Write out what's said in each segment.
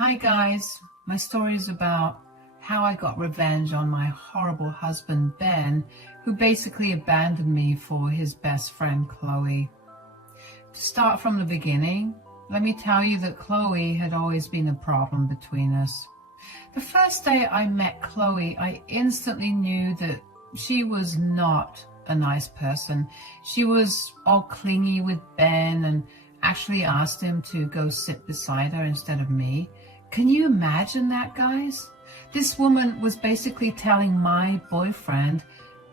Hi guys, my story is about how I got revenge on my horrible husband Ben, who basically abandoned me for his best friend Chloe. To start from the beginning, let me tell you that Chloe had always been a problem between us. The first day I met Chloe, I instantly knew that she was not a nice person. She was all clingy with Ben and actually asked him to go sit beside her instead of me. Can you imagine that, guys? This woman was basically telling my boyfriend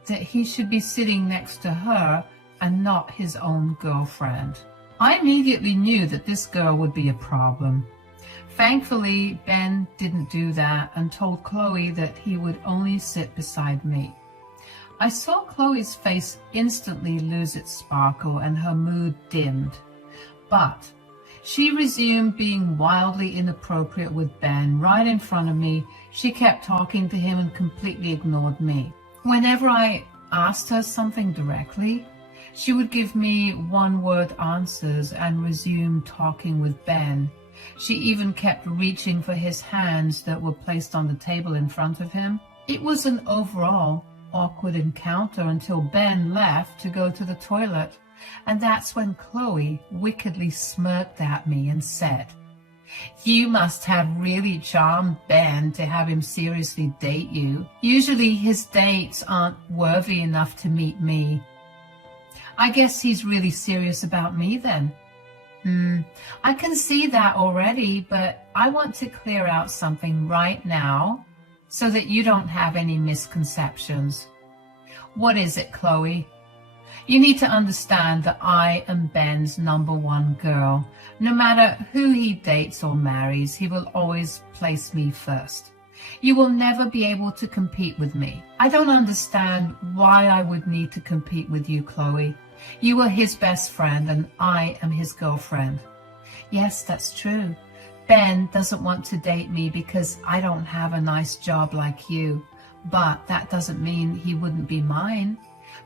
that he should be sitting next to her and not his own girlfriend. I immediately knew that this girl would be a problem. Thankfully, Ben didn't do that and told Chloe that he would only sit beside me. I saw Chloe's face instantly lose its sparkle and her mood dimmed. But she resumed being wildly inappropriate with Ben right in front of me. She kept talking to him and completely ignored me. Whenever I asked her something directly, she would give me one-word answers and resume talking with Ben. She even kept reaching for his hands that were placed on the table in front of him. It was an overall awkward encounter until Ben left to go to the toilet. And that's when Chloe wickedly smirked at me and said, "You must have really charmed Ben to have him seriously date you. Usually his dates aren't worthy enough to meet me. I guess he's really serious about me then." I can see that already, but I want to clear out something right now so that you don't have any misconceptions. What is it, Chloe? You need to understand that I am Ben's number one girl. No matter who he dates or marries, he will always place me first. You will never be able to compete with me. I don't understand why I would need to compete with you, Chloe. You are his best friend and I am his girlfriend. Yes, that's true. Ben doesn't want to date me because I don't have a nice job like you, but that doesn't mean he wouldn't be mine.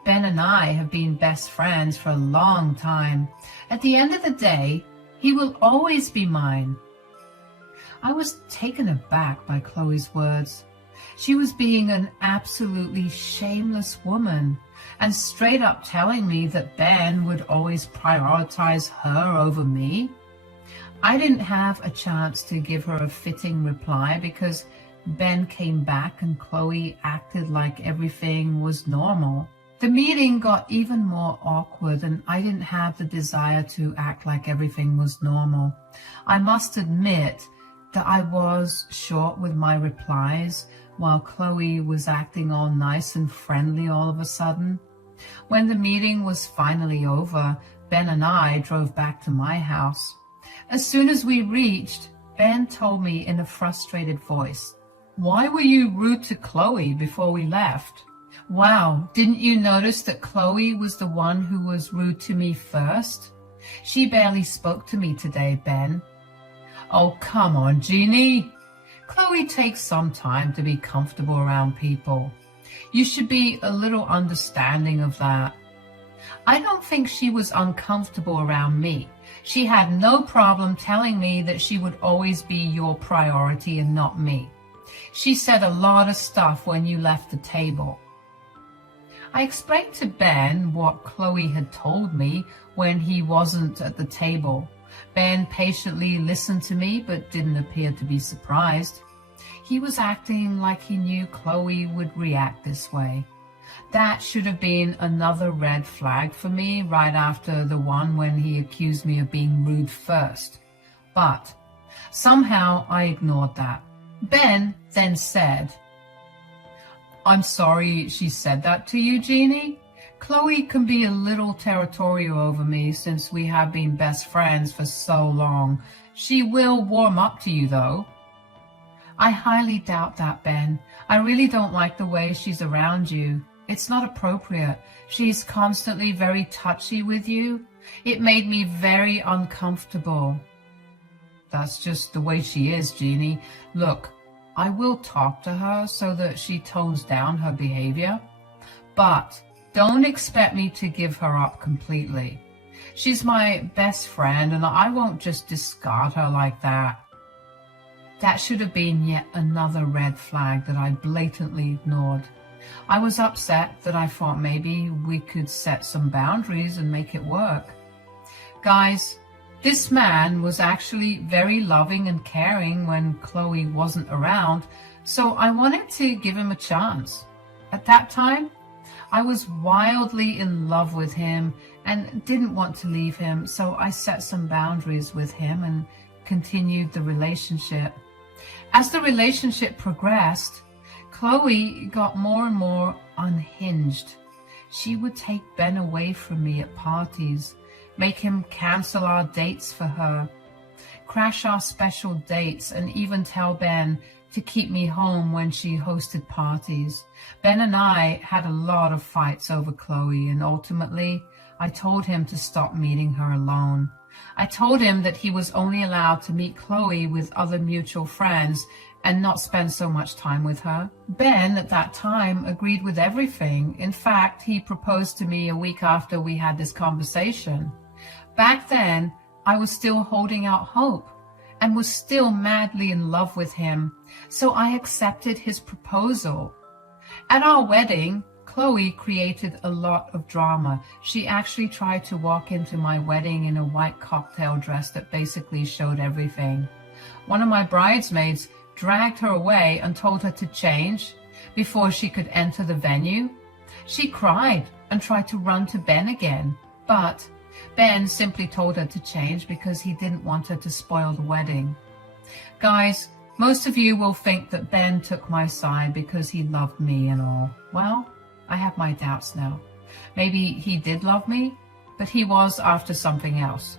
Ben and I have been best friends for a long time. At the end of the day, he will always be mine. I was taken aback by Chloe's words. She was being an absolutely shameless woman and straight up telling me that Ben would always prioritize her over me. I didn't have a chance to give her a fitting reply because Ben came back and Chloe acted like everything was normal. The meeting got even more awkward and I didn't have the desire to act like everything was normal. I must admit that I was short with my replies while Chloe was acting all nice and friendly all of a sudden. When the meeting was finally over, Ben and I drove back to my house. As soon as we reached, Ben told me in a frustrated voice, "Why were you rude to Chloe before we left?" Wow, didn't you notice that Chloe was the one who was rude to me first? She barely spoke to me today, Ben. Oh, come on, Jeannie. Chloe takes some time to be comfortable around people. You should be a little understanding of that. I don't think she was uncomfortable around me. She had no problem telling me that she would always be your priority and not me. She said a lot of stuff when you left the table. I explained to Ben what Chloe had told me when he wasn't at the table. Ben patiently listened to me but didn't appear to be surprised. He was acting like he knew Chloe would react this way. That should have been another red flag for me right after the one when he accused me of being rude first. But somehow I ignored that. Ben then said, "I'm sorry she said that to you, Jeannie. Chloe can be a little territorial over me since we have been best friends for so long. She will warm up to you, though." I highly doubt that, Ben. I really don't like the way she's around you. It's not appropriate. She's constantly very touchy with you. It made me very uncomfortable. That's just the way she is, Jeannie. Look, I will talk to her so that she tones down her behavior, but don't expect me to give her up completely. She's my best friend and I won't just discard her like that. That should have been yet another red flag that I blatantly ignored. I was upset that I thought maybe we could set some boundaries and make it work. Guys, this man was actually very loving and caring when Chloe wasn't around, so I wanted to give him a chance. At that time, I was wildly in love with him and didn't want to leave him, so I set some boundaries with him and continued the relationship. As the relationship progressed, Chloe got more and more unhinged. She would take Ben away from me at parties, make him cancel our dates for her, crash our special dates, and even tell Ben to keep me home when she hosted parties. Ben and I had a lot of fights over Chloe, and ultimately I told him to stop meeting her alone. I told him that he was only allowed to meet Chloe with other mutual friends and not spend so much time with her. Ben, at that time, agreed with everything. In fact, he proposed to me a week after we had this conversation. Back then, I was still holding out hope and was still madly in love with him, so I accepted his proposal. At our wedding, Chloe created a lot of drama. She actually tried to walk into my wedding in a white cocktail dress that basically showed everything. One of my bridesmaids dragged her away and told her to change before she could enter the venue. She cried and tried to run to Ben again, but Ben simply told her to change because he didn't want her to spoil the wedding. Guys, most of you will think that Ben took my side because he loved me and all. Well, I have my doubts now. Maybe he did love me, but he was after something else.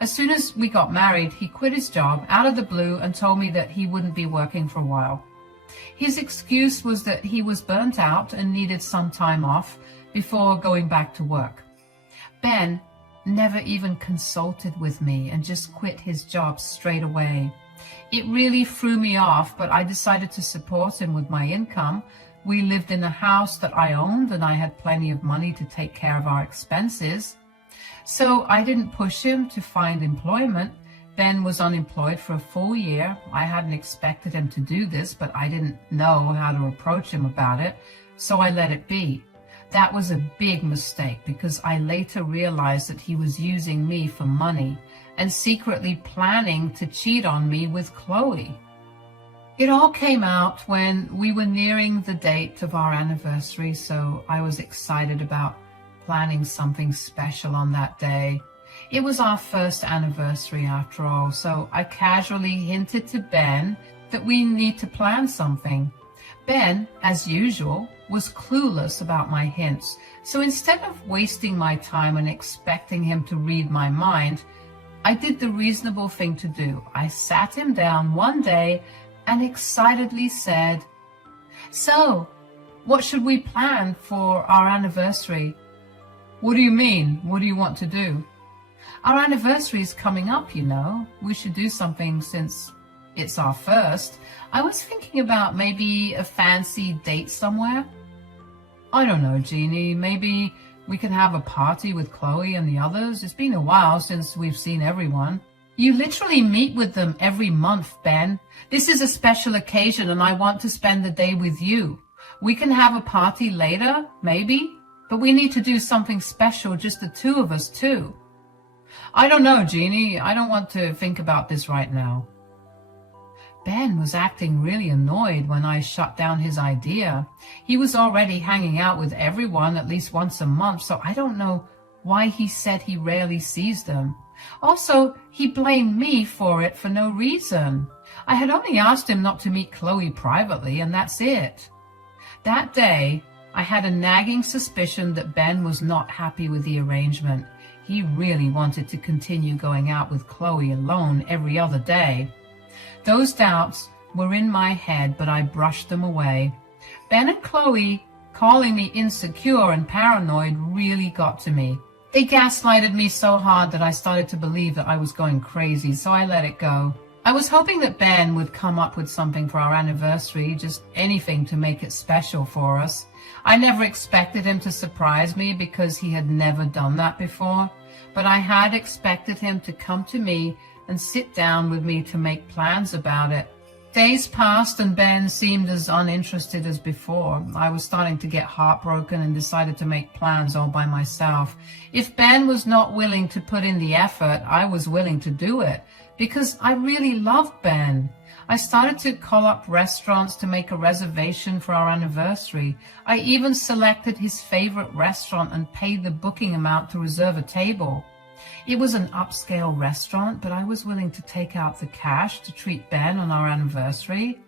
As soon as we got married, he quit his job out of the blue and told me that he wouldn't be working for a while. His excuse was that he was burnt out and needed some time off before going back to work. Ben never even consulted with me and just quit his job straight away. It really threw me off, but I decided to support him with my income. We lived in a house that I owned and I had plenty of money to take care of our expenses. So I didn't push him to find employment. Ben was unemployed for a full year. I hadn't expected him to do this, but I didn't know how to approach him about it, so I let it be. That was a big mistake because I later realized that he was using me for money and secretly planning to cheat on me with Chloe. It all came out when we were nearing the date of our anniversary, so I was excited about planning something special on that day. It was our first anniversary after all, so I casually hinted to Ben that we need to plan something. Ben, as usual, was clueless about my hints, so instead of wasting my time and expecting him to read my mind, I did the reasonable thing to do. I sat him down one day and excitedly said, "So, what should we plan for our anniversary?" "What do you mean? What do you want to do?" "Our anniversary is coming up, you know. We should do something since it's our first. I was thinking about maybe a fancy date somewhere." "I don't know, Jeannie. Maybe we can have a party with Chloe and the others. It's been a while since we've seen everyone." "You literally meet with them every month, Ben. This is a special occasion and I want to spend the day with you. We can have a party later, maybe, but we need to do something special, just the two of us too." "I don't know, Jeannie. I don't want to think about this right now." Ben was acting really annoyed when I shut down his idea. He was already hanging out with everyone at least once a month, so I don't know why he said he rarely sees them. Also, he blamed me for it for no reason. I had only asked him not to meet Chloe privately, and that's it. That day, I had a nagging suspicion that Ben was not happy with the arrangement. He really wanted to continue going out with Chloe alone every other day. Those doubts were in my head, but I brushed them away. Ben and Chloe calling me insecure and paranoid really got to me. They gaslighted me so hard that I started to believe that I was going crazy, so I let it go. I was hoping that Ben would come up with something for our anniversary, just anything to make it special for us. I never expected him to surprise me because he had never done that before, but I had expected him to come to me and sit down with me to make plans about it. Days passed and Ben seemed as uninterested as before. I was starting to get heartbroken and decided to make plans all by myself. If Ben was not willing to put in the effort, I was willing to do it because I really loved Ben. I started to call up restaurants to make a reservation for our anniversary. I even selected his favorite restaurant and paid the booking amount to reserve a table. It was an upscale restaurant, but I was willing to take out the cash to treat Ben on our anniversary.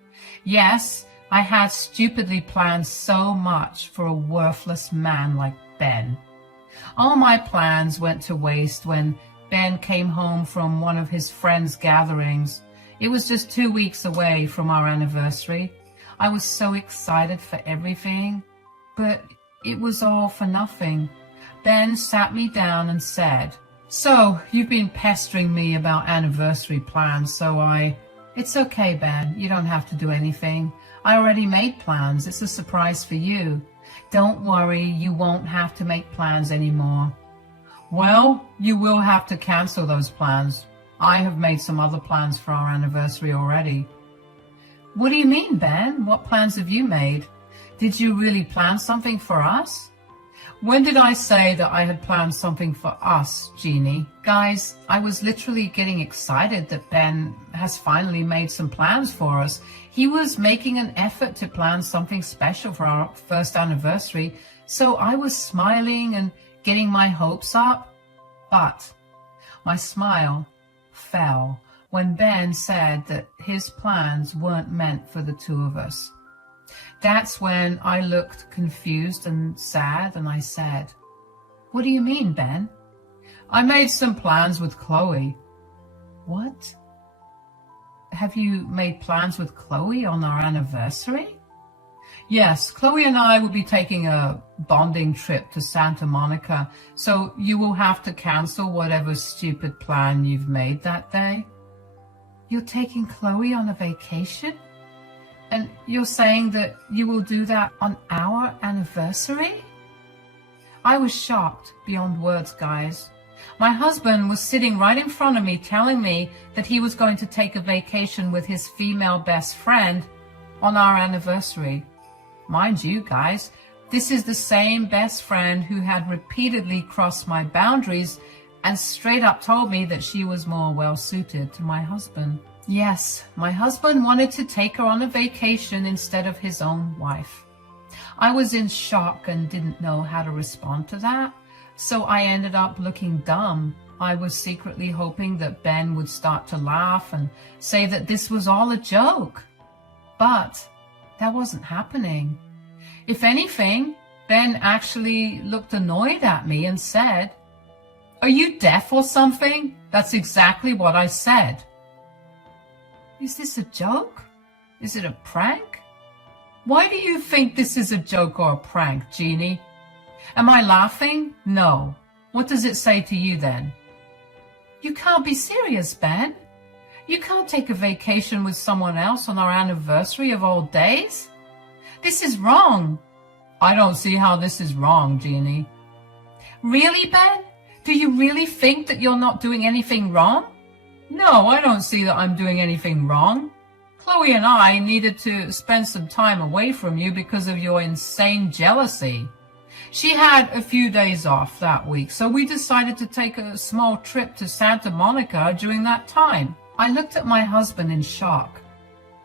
Yes, I had stupidly planned so much for a worthless man like Ben. All my plans went to waste when Ben came home from one of his friends' gatherings. It was just 2 weeks away from our anniversary. I was so excited for everything, but it was all for nothing. Ben sat me down and said, "So, you've been pestering me about anniversary plans, It's okay, Ben. You don't have to do anything. I already made plans. It's a surprise for you. Don't worry, you won't have to make plans anymore." "Well, you will have to cancel those plans. I have made some other plans for our anniversary already." "What do you mean, Ben? What plans have you made? Did you really plan something for us?" "When did I say that I had planned something for us, Jeannie?" Guys, I was literally getting excited that Ben has finally made some plans for us. He was making an effort to plan something special for our first anniversary, so I was smiling and getting my hopes up. But my smile fell when Ben said that his plans weren't meant for the two of us. That's when I looked confused and sad, and I said, "What do you mean, Ben?" "I made some plans with Chloe." "What? Have you made plans with Chloe on our anniversary?" "Yes, Chloe and I will be taking a bonding trip to Santa Monica, so you will have to cancel whatever stupid plan you've made that day." "You're taking Chloe on a vacation? And you're saying that you will do that on our anniversary?" I was shocked beyond words, guys. My husband was sitting right in front of me telling me that he was going to take a vacation with his female best friend on our anniversary. Mind you, guys, this is the same best friend who had repeatedly crossed my boundaries and straight up told me that she was more well-suited to my husband. Yes, my husband wanted to take her on a vacation instead of his own wife. I was in shock and didn't know how to respond to that, so I ended up looking dumb. I was secretly hoping that Ben would start to laugh and say that this was all a joke. But that wasn't happening. If anything, Ben actually looked annoyed at me and said, "Are you deaf or something? That's exactly what I said." Is this a joke? Is it a prank? Why do you think this is a joke or a prank, Jeannie? Am I laughing? No. What does it say to you then? You can't be serious, Ben. You can't take a vacation with someone else on our anniversary of all days. This is wrong. I don't see how this is wrong, Jeannie. Really, Ben? Do you really think that you're not doing anything wrong? No, I don't see that I'm doing anything wrong. Chloe and I needed to spend some time away from you because of your insane jealousy. She had a few days off that week, so we decided to take a small trip to Santa Monica during that time. I looked at my husband in shock.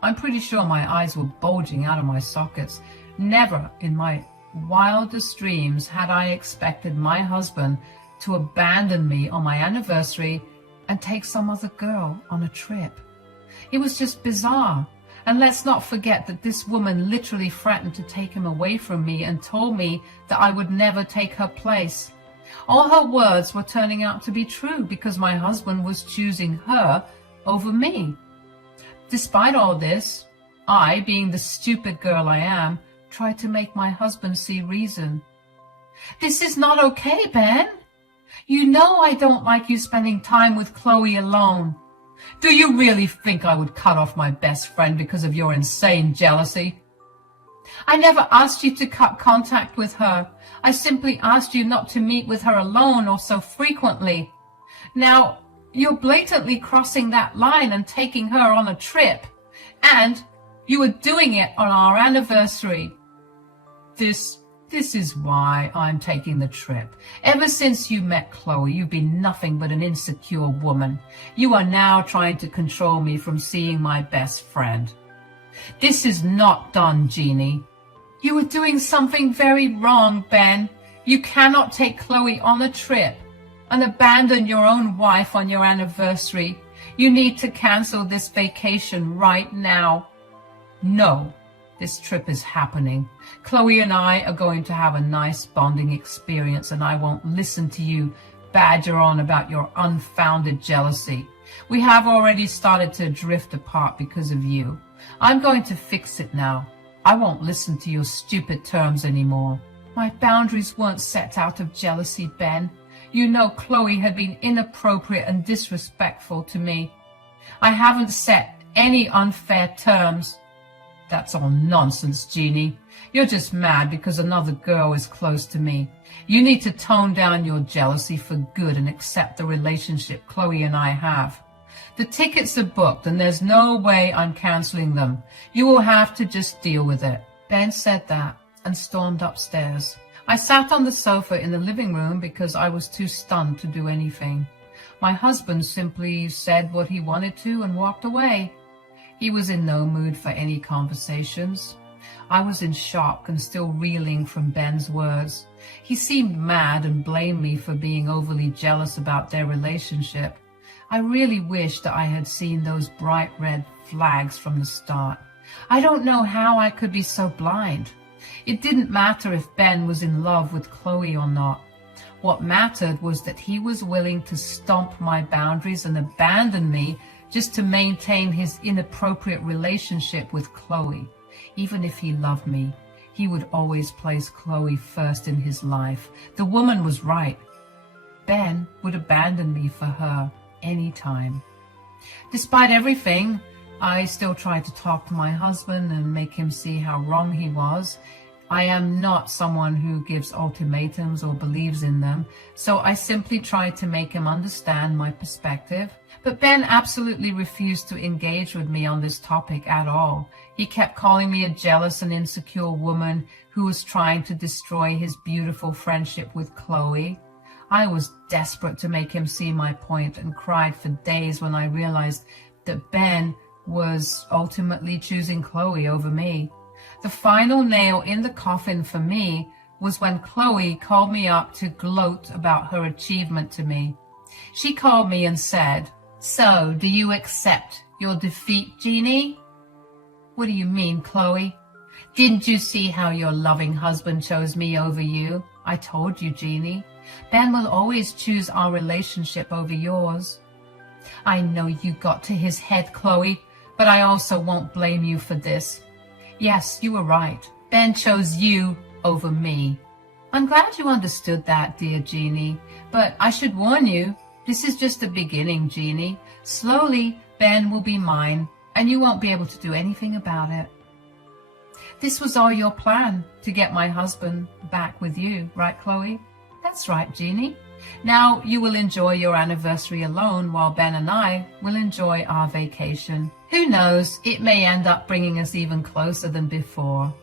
I'm pretty sure my eyes were bulging out of my sockets. Never in my wildest dreams had I expected my husband to abandon me on my anniversary and take some other girl on a trip. It was just bizarre. And let's not forget that this woman literally threatened to take him away from me and told me that I would never take her place. All her words were turning out to be true because my husband was choosing her over me. Despite all this, I, being the stupid girl I am, tried to make my husband see reason. This is not okay, Ben. You know I don't like you spending time with Chloe alone. Do you really think I would cut off my best friend because of your insane jealousy? I never asked you to cut contact with her. I simply asked you not to meet with her alone or so frequently. Now, you're blatantly crossing that line and taking her on a trip. And you were doing it on our anniversary. This is why I'm taking the trip. Ever since you met Chloe, you've been nothing but an insecure woman. You are now trying to control me from seeing my best friend. This is not done, Jeannie. You are doing something very wrong, Ben. You cannot take Chloe on a trip and abandon your own wife on your anniversary. You need to cancel this vacation right now. No. This trip is happening. Chloe and I are going to have a nice bonding experience, and I won't listen to you badger on about your unfounded jealousy. We have already started to drift apart because of you. I'm going to fix it now. I won't listen to your stupid terms anymore. My boundaries weren't set out of jealousy, Ben. You know Chloe had been inappropriate and disrespectful to me. I haven't set any unfair terms. That's all nonsense, Jeannie. You're just mad because another girl is close to me. You need to tone down your jealousy for good and accept the relationship Chloe and I have. The tickets are booked and there's no way I'm canceling them. You will have to just deal with it. Ben said that and stormed upstairs. I sat on the sofa in the living room because I was too stunned to do anything. My husband simply said what he wanted to and walked away. He was in no mood for any conversations. I was in shock and still reeling from Ben's words. He seemed mad and blamed me for being overly jealous about their relationship. I really wished that I had seen those bright red flags from the start. I don't know how I could be so blind. It didn't matter if Ben was in love with Chloe or not. What mattered was that he was willing to stomp my boundaries and abandon me just to maintain his inappropriate relationship with Chloe. Even if he loved me, he would always place Chloe first in his life. The woman was right. Ben would abandon me for her anytime. Despite everything, I still tried to talk to my husband and make him see how wrong he was. I am not someone who gives ultimatums or believes in them, so I simply tried to make him understand my perspective. But Ben absolutely refused to engage with me on this topic at all. He kept calling me a jealous and insecure woman who was trying to destroy his beautiful friendship with Chloe. I was desperate to make him see my point and cried for days when I realized that Ben was ultimately choosing Chloe over me. The final nail in the coffin for me was when Chloe called me up to gloat about her achievement to me. She called me and said, "So, do you accept your defeat, Jeannie?" "What do you mean, Chloe? Didn't you see how your loving husband chose me over you? I told you, Jeannie. Ben will always choose our relationship over yours." "I know you got to his head, Chloe, but I also won't blame you for this. Yes, you were right. Ben chose you over me." "I'm glad you understood that, dear Jeannie, but I should warn you, this is just the beginning, Jeannie. Slowly, Ben will be mine, and you won't be able to do anything about it." "This was all your plan, to get my husband back with you, right, Chloe?" "That's right, Jeannie. Now you will enjoy your anniversary alone while Ben and I will enjoy our vacation. Who knows, it may end up bringing us even closer than before.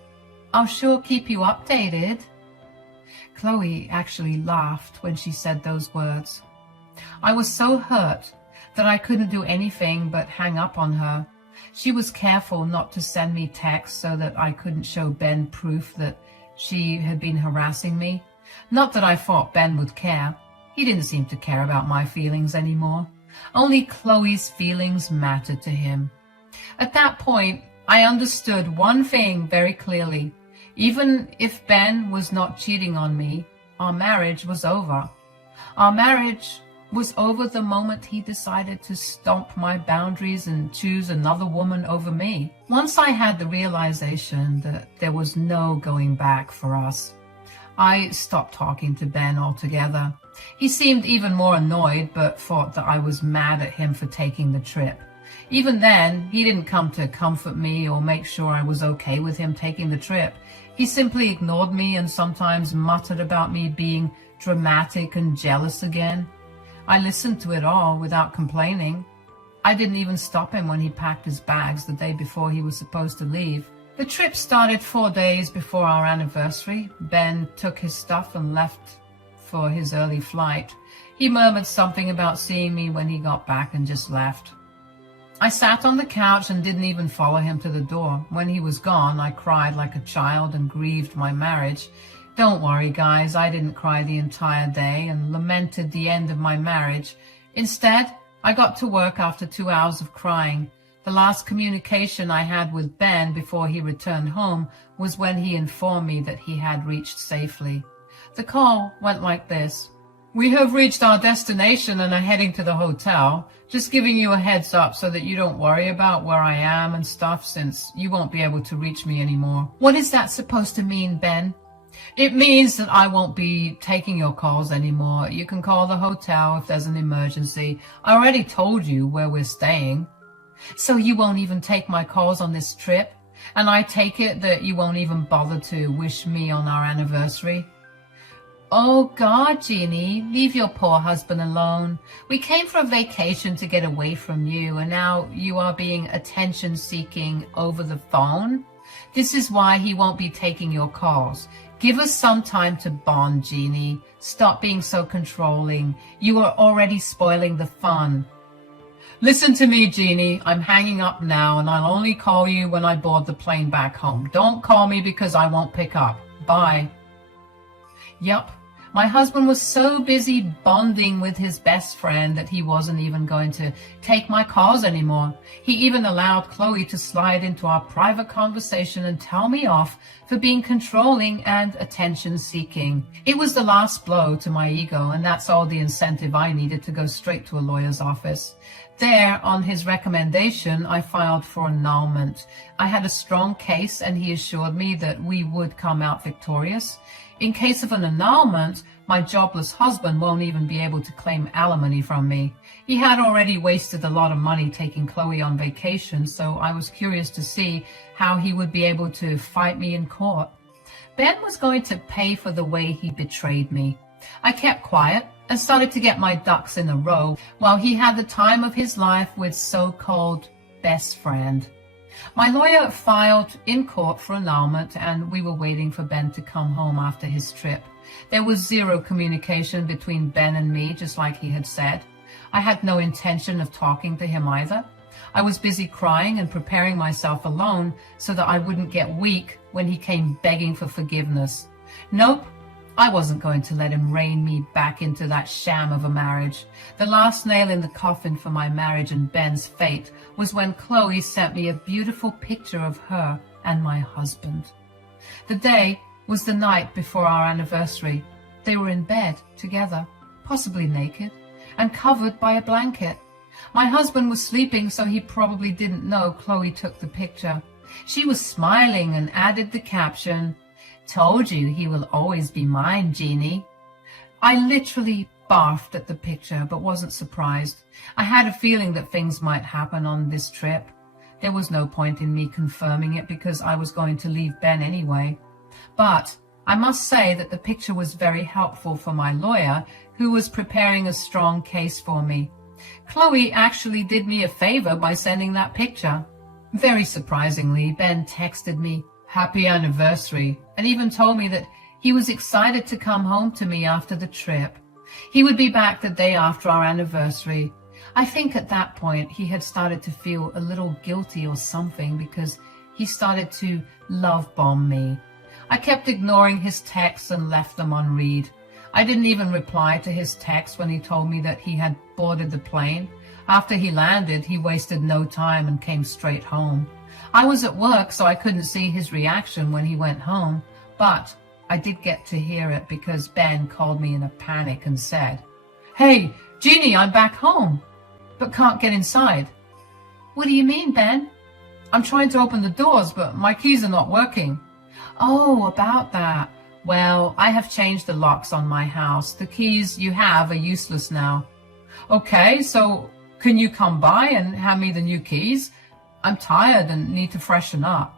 I'll sure keep you updated." Chloe actually laughed when she said those words. I was so hurt that I couldn't do anything but hang up on her. She was careful not to send me texts so that I couldn't show Ben proof that she had been harassing me. Not that I thought Ben would care. He didn't seem to care about my feelings anymore. Only Chloe's feelings mattered to him. At that point, I understood one thing very clearly. Even if Ben was not cheating on me, our marriage was over. Our marriage was over the moment he decided to stomp my boundaries and choose another woman over me. Once I had the realization that there was no going back for us, I stopped talking to Ben altogether. He seemed even more annoyed, but thought that I was mad at him for taking the trip. Even then, he didn't come to comfort me or make sure I was okay with him taking the trip. He simply ignored me and sometimes muttered about me being dramatic and jealous again. I listened to it all without complaining. I didn't even stop him when he packed his bags the day before he was supposed to leave. The trip started 4 days before our anniversary. Ben took his stuff and left for his early flight. He murmured something about seeing me when he got back and just left. I sat on the couch and didn't even follow him to the door. When he was gone, I cried like a child and grieved my marriage. Don't worry, guys, I didn't cry the entire day and lamented the end of my marriage. Instead, I got to work after 2 hours of crying. The last communication I had with Ben before he returned home was when he informed me that he had reached safely. The call went like this. We have reached our destination and are heading to the hotel. Just giving you a heads up so that you don't worry about where I am and stuff, since you won't be able to reach me anymore. What is that supposed to mean, Ben? It means that I won't be taking your calls anymore. You can call the hotel if there's an emergency. I already told you where we're staying. So you won't even take my calls on this trip? And I take it that you won't even bother to wish me on our anniversary? Oh God, Jeannie, leave your poor husband alone. We came for a vacation to get away from you, and now you are being attention-seeking over the phone? This is why he won't be taking your calls. Give us some time to bond, Jeannie. Stop being so controlling. You are already spoiling the fun. Listen to me, Jeannie. I'm hanging up now, and I'll only call you when I board the plane back home. Don't call me because I won't pick up. Bye. Yup. My husband was so busy bonding with his best friend that he wasn't even going to take my calls anymore. He even allowed Chloe to slide into our private conversation and tell me off for being controlling and attention-seeking. It was the last blow to my ego, and that's all the incentive I needed to go straight to a lawyer's office. There, on his recommendation, I filed for annulment. I had a strong case, and he assured me that we would come out victorious. In case of an annulment, my jobless husband won't even be able to claim alimony from me. He had already wasted a lot of money taking Chloe on vacation, so I was curious to see how he would be able to fight me in court. Ben was going to pay for the way he betrayed me. I kept quiet and started to get my ducks in a row while he had the time of his life with so-called best friend. My lawyer filed in court for annulment, and we were waiting for Ben to come home after his trip. There was zero communication between Ben and me, just like he had said. I had no intention of talking to him either. I was busy crying and preparing myself alone so that I wouldn't get weak when he came begging for forgiveness. Nope. I wasn't going to let him rein me back into that sham of a marriage. The last nail in the coffin for my marriage and Ben's fate was when Chloe sent me a beautiful picture of her and my husband. The day was the night before our anniversary. They were in bed together, possibly naked, and covered by a blanket. My husband was sleeping, so he probably didn't know Chloe took the picture. She was smiling and added the caption, "Told you he will always be mine, Jeannie." I literally barfed at the picture, but wasn't surprised. I had a feeling that things might happen on this trip. There was no point in me confirming it because I was going to leave Ben anyway. But I must say that the picture was very helpful for my lawyer, who was preparing a strong case for me. Chloe actually did me a favor by sending that picture. Very surprisingly, Ben texted me, "Happy anniversary," and even told me that he was excited to come home to me after the trip. He would be back the day after our anniversary. I think at that point he had started to feel a little guilty or something because he started to love bomb me. I kept ignoring his texts and left them on read. I didn't even reply to his text when he told me that he had boarded the plane. After he landed, he wasted no time and came straight home. I was at work, so I couldn't see his reaction when he went home, but I did get to hear it because Ben called me in a panic and said, "Hey, Jeannie, I'm back home, but can't get inside." "What do you mean, Ben?" "I'm trying to open the doors, but my keys are not working." "Oh, about that. Well, I have changed the locks on my house. The keys you have are useless now." "Okay, so can you come by and hand me the new keys? I'm tired and need to freshen up."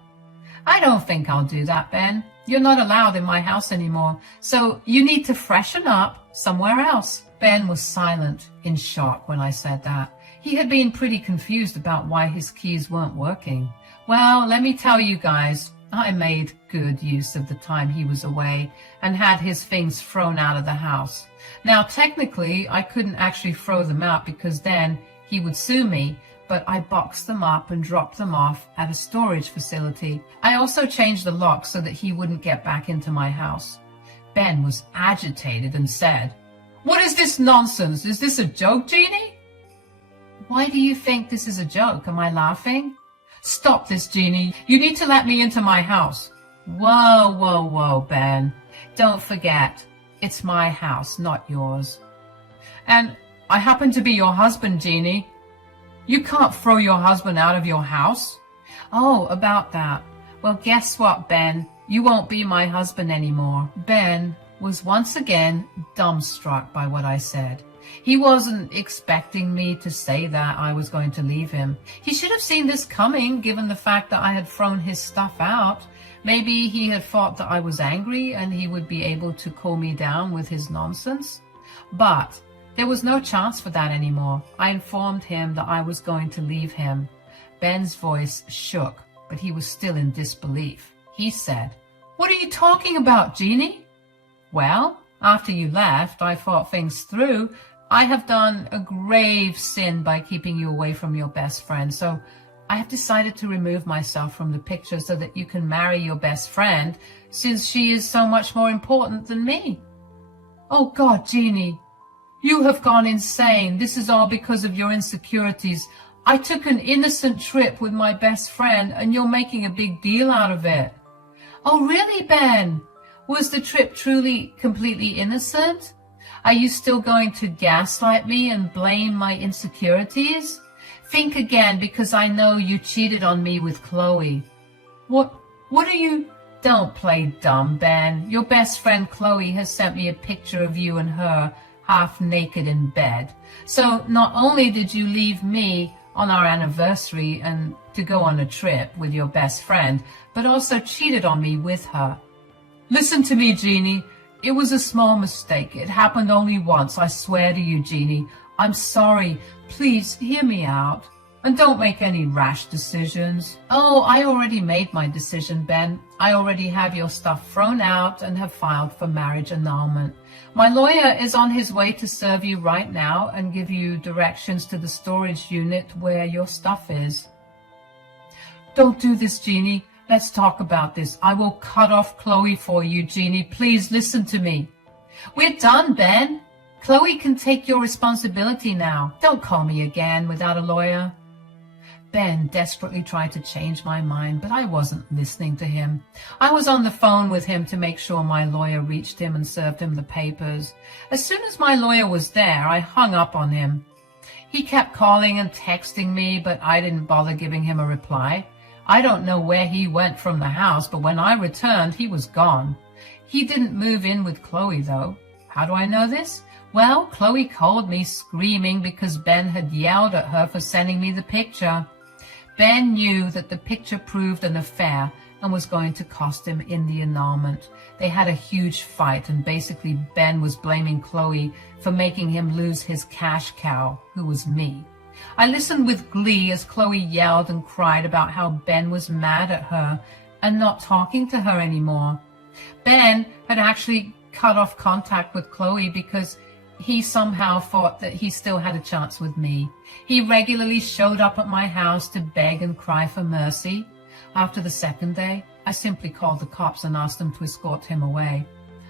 "I don't think I'll do that, Ben. You're not allowed in my house anymore, so you need to freshen up somewhere else." Ben was silent in shock when I said that. He had been pretty confused about why his keys weren't working. Well, let me tell you guys, I made good use of the time he was away and had his things thrown out of the house. Now, technically, I couldn't actually throw them out because then he would sue me, but I boxed them up and dropped them off at a storage facility. I also changed the lock so that he wouldn't get back into my house. Ben was agitated and said, "What is this nonsense? Is this a joke, Jeannie?" "Why do you think this is a joke? Am I laughing?" "Stop this, Jeannie. You need to let me into my house." Whoa, whoa, whoa, Ben. Don't forget, it's my house, not yours. "And I happen to be your husband, Jeannie." "You can't throw your husband out of your house." "Oh, about that. Well, guess what, Ben? You won't be my husband anymore." Ben was once again dumbstruck by what I said. He wasn't expecting me to say that I was going to leave him. He should have seen this coming, given the fact that I had thrown his stuff out. Maybe he had thought that I was angry and he would be able to cool me down with his nonsense. But there was no chance for that anymore. I informed him that I was going to leave him. Ben's voice shook, but he was still in disbelief. He said, "What are you talking about, Jeannie?" "Well, after you left, I thought things through. I have done a grave sin by keeping you away from your best friend, so I have decided to remove myself from the picture so that you can marry your best friend, since she is so much more important than me." "Oh God, Jeannie, you have gone insane. This is all because of your insecurities. I took an innocent trip with my best friend and you're making a big deal out of it." "Oh really, Ben? Was the trip truly completely innocent? Are you still going to gaslight me and blame my insecurities? Think again, because I know you cheated on me with Chloe." What are you? Don't play dumb, Ben. Your best friend Chloe has sent me a picture of you and her half naked in bed. So not only did you leave me on our anniversary and to go on a trip with your best friend, but also cheated on me with her. "Listen to me, Jeannie. It was a small mistake. It happened only once. I swear to you, Jeannie. I'm sorry. Please hear me out. And don't make any rash decisions." "Oh, I already made my decision, Ben. I already have your stuff thrown out and have filed for marriage annulment. My lawyer is on his way to serve you right now and give you directions to the storage unit where your stuff is." "Don't do this, Jeannie. Let's talk about this. I will cut off Chloe for you, Jeannie. Please listen to me." "We're done, Ben. Chloe can take your responsibility now. Don't call me again without a lawyer." Ben desperately tried to change my mind, but I wasn't listening to him. I was on the phone with him to make sure my lawyer reached him and served him the papers. As soon as my lawyer was there, I hung up on him. He kept calling and texting me, but I didn't bother giving him a reply. I don't know where he went from the house, but when I returned, he was gone. He didn't move in with Chloe, though. How do I know this? Well, Chloe called me screaming because Ben had yelled at her for sending me the picture. Ben knew that the picture proved an affair and was going to cost him in the annulment. They had a huge fight, and basically Ben was blaming Chloe for making him lose his cash cow, who was me. I listened with glee as Chloe yelled and cried about how Ben was mad at her and not talking to her anymore. Ben had actually cut off contact with Chloe because he somehow thought that he still had a chance with me. He regularly showed up at my house to beg and cry for mercy. After the second day, I simply called the cops and asked them to escort him away.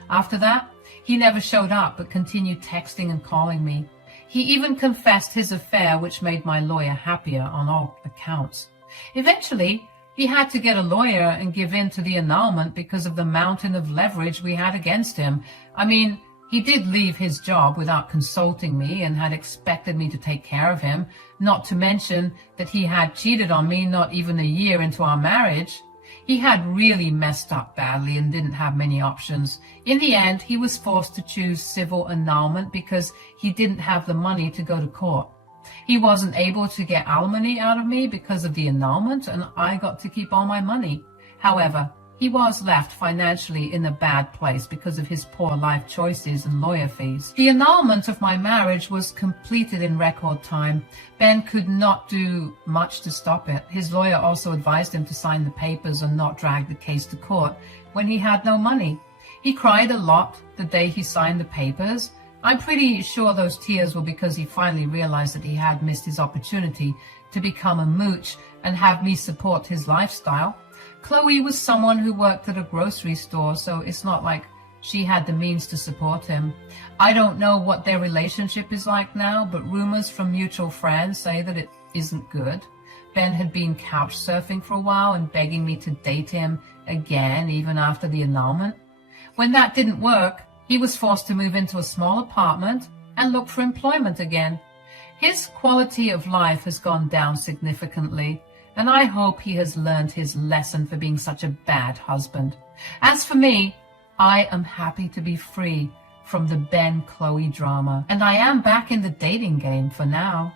After that, he never showed up but continued texting and calling me. He even confessed his affair, which made my lawyer happier on all accounts. Eventually, he had to get a lawyer and give in to the annulment because of the mountain of leverage we had against him. I mean, he did leave his job without consulting me and had expected me to take care of him, not to mention that he had cheated on me not even a year into our marriage. He had really messed up badly and didn't have many options. In the end, he was forced to choose civil annulment because he didn't have the money to go to court. He wasn't able to get alimony out of me because of the annulment, and I got to keep all my money. However, he he was left financially in a bad place because of his poor life choices and lawyer fees. The annulment of my marriage was completed in record time. Ben could not do much to stop it. His lawyer also advised him to sign the papers and not drag the case to court when he had no money. He cried a lot the day he signed the papers. I'm pretty sure those tears were because he finally realized that he had missed his opportunity to become a mooch and have me support his lifestyle. Chloe was someone who worked at a grocery store, so it's not like she had the means to support him. I don't know what their relationship is like now, but rumors from mutual friends say that it isn't good. Ben had been couch surfing for a while and begging me to date him again even after the annulment. When that didn't work, he was forced to move into a small apartment and look for employment again. His quality of life has gone down significantly, and I hope he has learned his lesson for being such a bad husband. As for me, I am happy to be free from the Ben-Chloe drama, and I am back in the dating game for now.